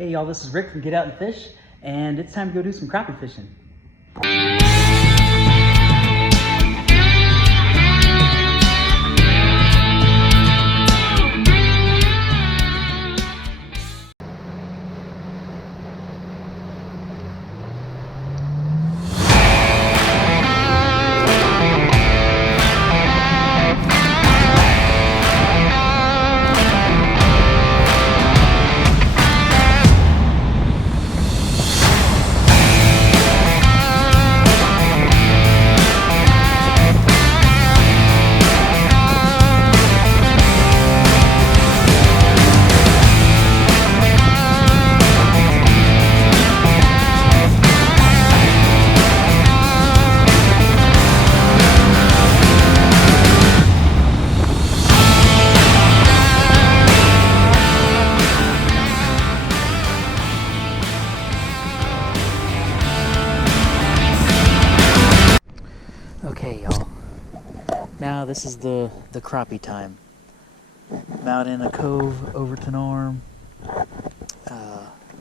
Hey y'all, this is Rick from Get Out and Fish, and it's time to go do some crappie fishing. Okay, y'all. Now this is the crappie time. I'm out in a cove over to Norm,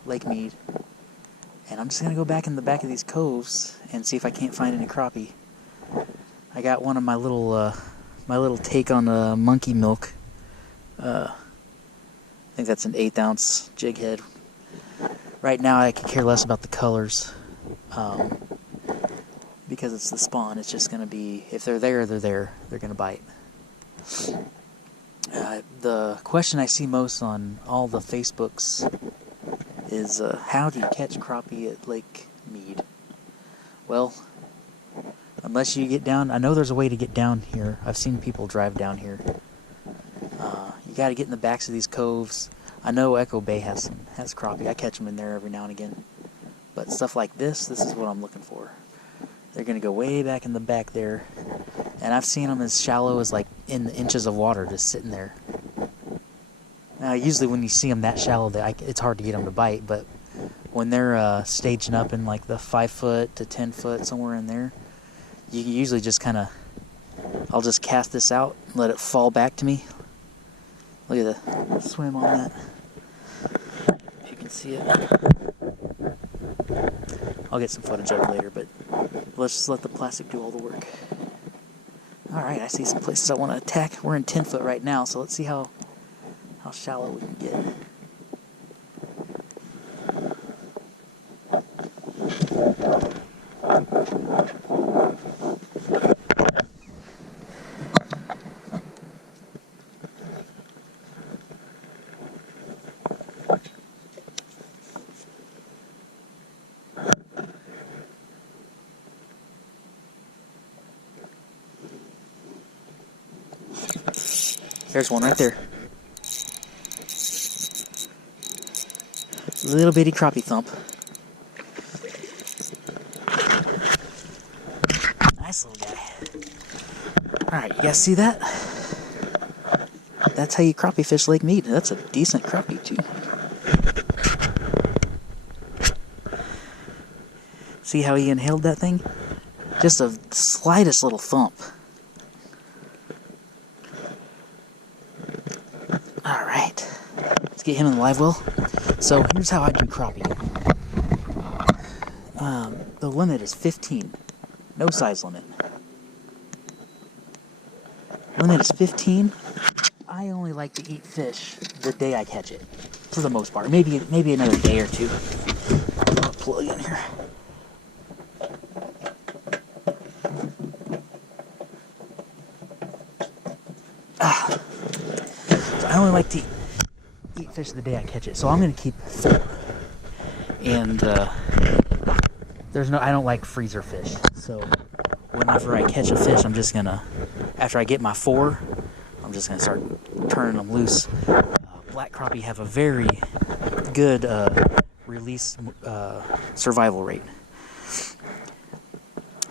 Lake Mead, and I'm just gonna go back in the back of these coves and see if I can't find any crappie. I got one of my little take on the monkey milk. I think that's an 1/8 ounce jig head. Right now I could care less about the colors. Because it's the spawn, it's just going to be, if they're there, they're there. They're going to bite. The question I see most on all the Facebooks is, how do you catch crappie at Lake Mead? Well, unless you get down, I know there's a way to get down here. I've seen people drive down here. You got to get in the backs of these coves. I know Echo Bay has crappie. I catch them in there every now and again. But stuff like this is what I'm looking for. They're going to go way back in the back there. And I've seen them as shallow as like in the inches of water just sitting there. Now, usually when you see them that shallow, it's hard to get them to bite. But when they're staging up in like the 5 foot to 10 foot, somewhere in there, you can usually just kind of, I'll just cast this out and let it fall back to me. Look at the swim on that. If you can see it. I'll get some footage of it later, but let's just let the plastic do all the work. Alright, I see some places I want to attack. We're in 10 foot right now, so let's see how shallow we can get. There's one right there. Little bitty crappie thump. Nice little guy. Alright, you guys see that? That's how you crappie fish Lake Mead. That's a decent crappie too. See how he inhaled that thing? Just a slightest little thump. Alright, let's get him in the live well. So here's how I do crappie. The limit is 15. No size limit. Limit is 15. I only like to eat fish the day I catch it, for the most part. Maybe another day or two. I'll plug in here. So I only like to eat fish the day I catch it, so I'm gonna keep 4. And I don't like freezer fish, so whenever I catch a fish, I'm just gonna, after I get my 4, I'm just gonna start turning them loose. Black crappie have a very good release survival rate.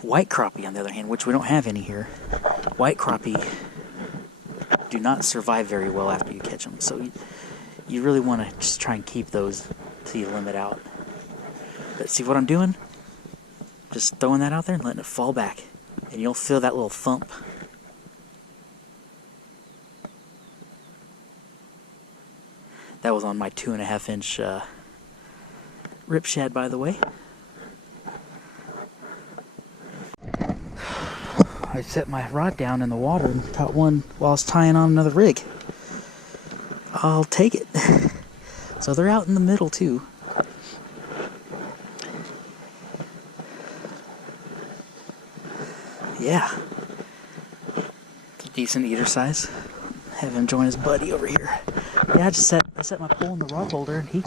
White crappie, on the other hand, which we don't have any here, white crappie do not survive very well after you catch them, so you really want to just try and keep those till you limit out. But see what I'm doing? Just throwing that out there and letting it fall back, and you'll feel that little thump. That was on my 2.5 inch Rip shad, by the way. I set my rod down in the water and caught one while I was tying on another rig. I'll take it. So they're out in the middle too. Yeah. Decent eater size. Have him join his buddy over here. Yeah, I set my pole in the rod holder and he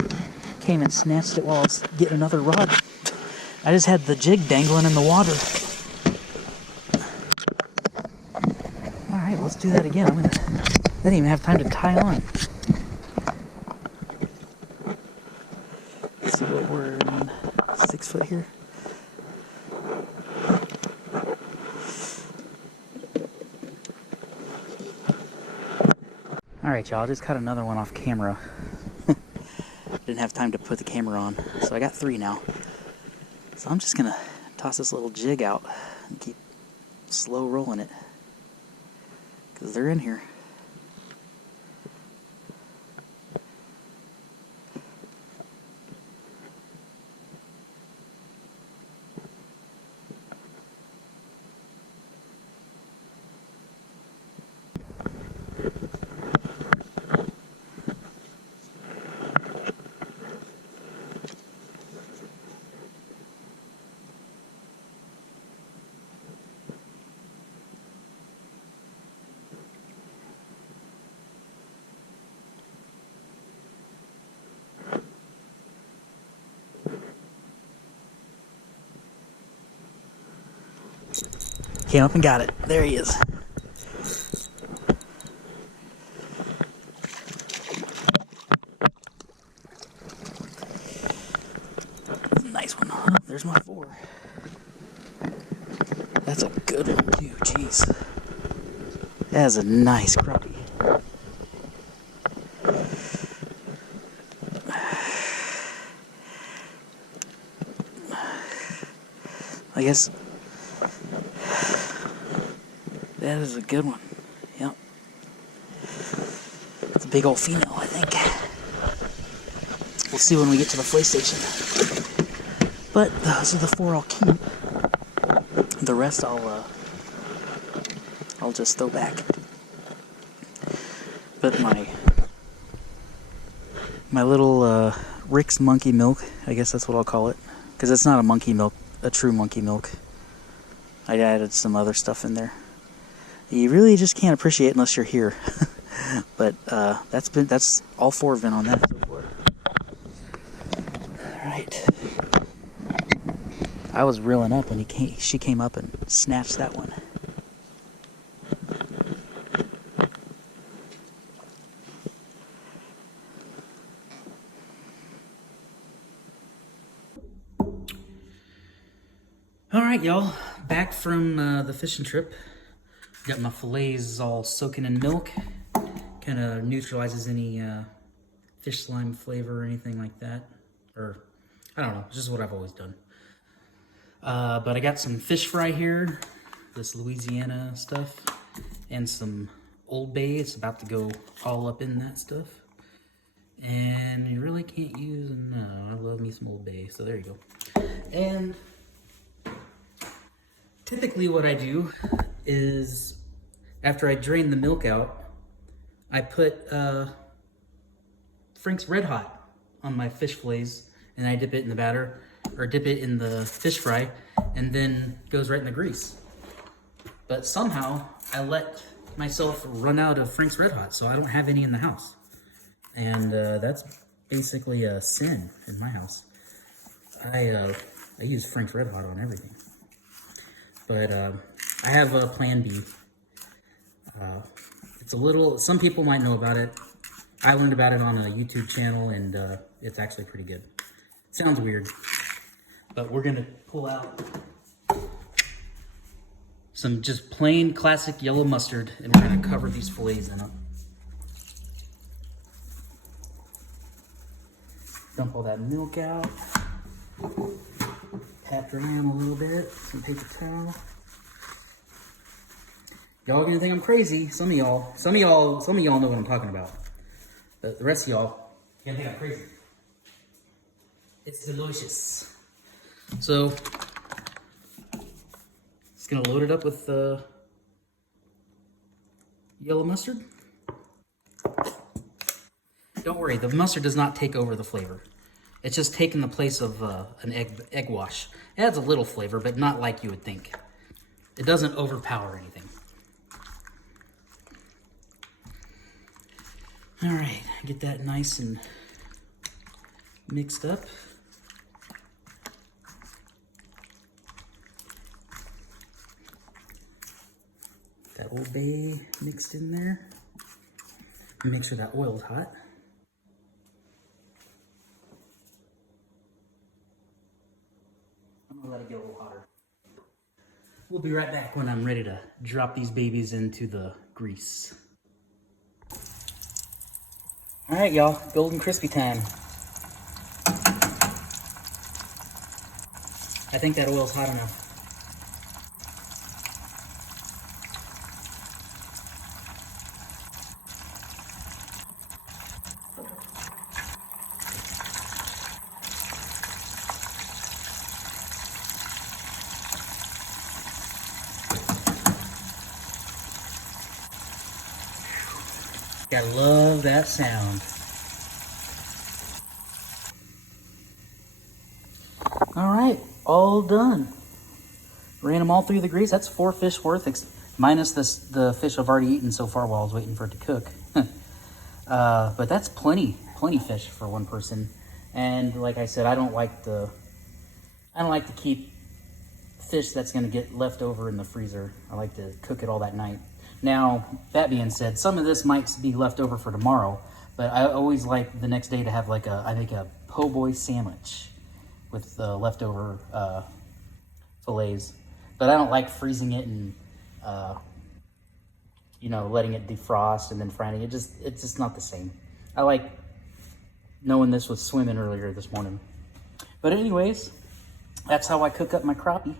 came and snatched it while I was getting another rod. I just had the jig dangling in the water. Alright, let's do that again. I didn't even have time to tie on. Let's see what we're in 6 foot here. Alright, y'all, I just caught another one off camera. Didn't have time to put the camera on, so I got 3 now. So I'm just gonna toss this little jig out and keep slow rolling it, because they're in here. Came up and got it. There he is. That's a nice one. Oh, there's my 4. That's a good one too. Jeez. That is a nice crappie. I guess that is a good one. Yep. It's a big old female, I think. We'll see when we get to the flay station. But those are the 4 I'll keep. The rest I'll just throw back. But my little Rick's monkey milk, I guess that's what I'll call it, because it's not a monkey milk, a true monkey milk. I added some other stuff in there. You really just can't appreciate it unless you're here. But that's all 4 have been on that so far. All right. I was reeling up when she came up and snatched that one. Alright, y'all, back from the fishing trip. Got my fillets all soaking in milk. Kind of neutralizes any fish slime flavor or anything like that. Or, I don't know, it's just what I've always done. But I got some fish fry here, this Louisiana stuff, and some Old Bay. It's about to go all up in that stuff. And you really can't use, no, I love me some Old Bay, so there you go. And typically what I do is, after I drain the milk out, I put Frank's Red Hot on my fish fillets, and I dip it in the batter, or dip it in the fish fry, and then it goes right in the grease. But somehow, I let myself run out of Frank's Red Hot, so I don't have any in the house. And that's basically a sin in my house. I use Frank's Red Hot on everything. But I have a plan B. It's a little, some people might know about it. I learned about it on a YouTube channel, and it's actually pretty good. Sounds weird, but we're gonna pull out some just plain classic yellow mustard, and we're gonna cover these fillets in it. Dump all that milk out. Pat dry them a little bit. Some paper towel. Y'all gonna think I'm crazy. Some of y'all know what I'm talking about. But the rest of y'all gonna think I'm crazy. It's delicious. So, just gonna load it up with yellow mustard. Don't worry, the mustard does not take over the flavor. It's just taking the place of an egg wash. It adds a little flavor, but not like you would think. It doesn't overpower anything. All right, get that nice and mixed up. That Old Bay mixed in there. Make sure that oil's hot. I'm gonna let it get a little hotter. We'll be right back when I'm ready to drop these babies into the grease. All right, y'all, golden crispy time. I think that oil's hot enough. Gotta love that sound. All right, all done. Ran them all through the grease. That's 4 fish worth, minus the fish I've already eaten so far while I was waiting for it to cook. But that's plenty fish for one person. And like I said, I don't like to keep fish that's gonna get left over in the freezer. I like to cook it all that night. Now, that being said, some of this might be left over for tomorrow, but I always like the next day to have I make a po' boy sandwich with leftover fillets. But I don't like freezing it and, letting it defrost and then frying it. It's just not the same. I like knowing this was swimming earlier this morning. But anyways, that's how I cook up my crappie.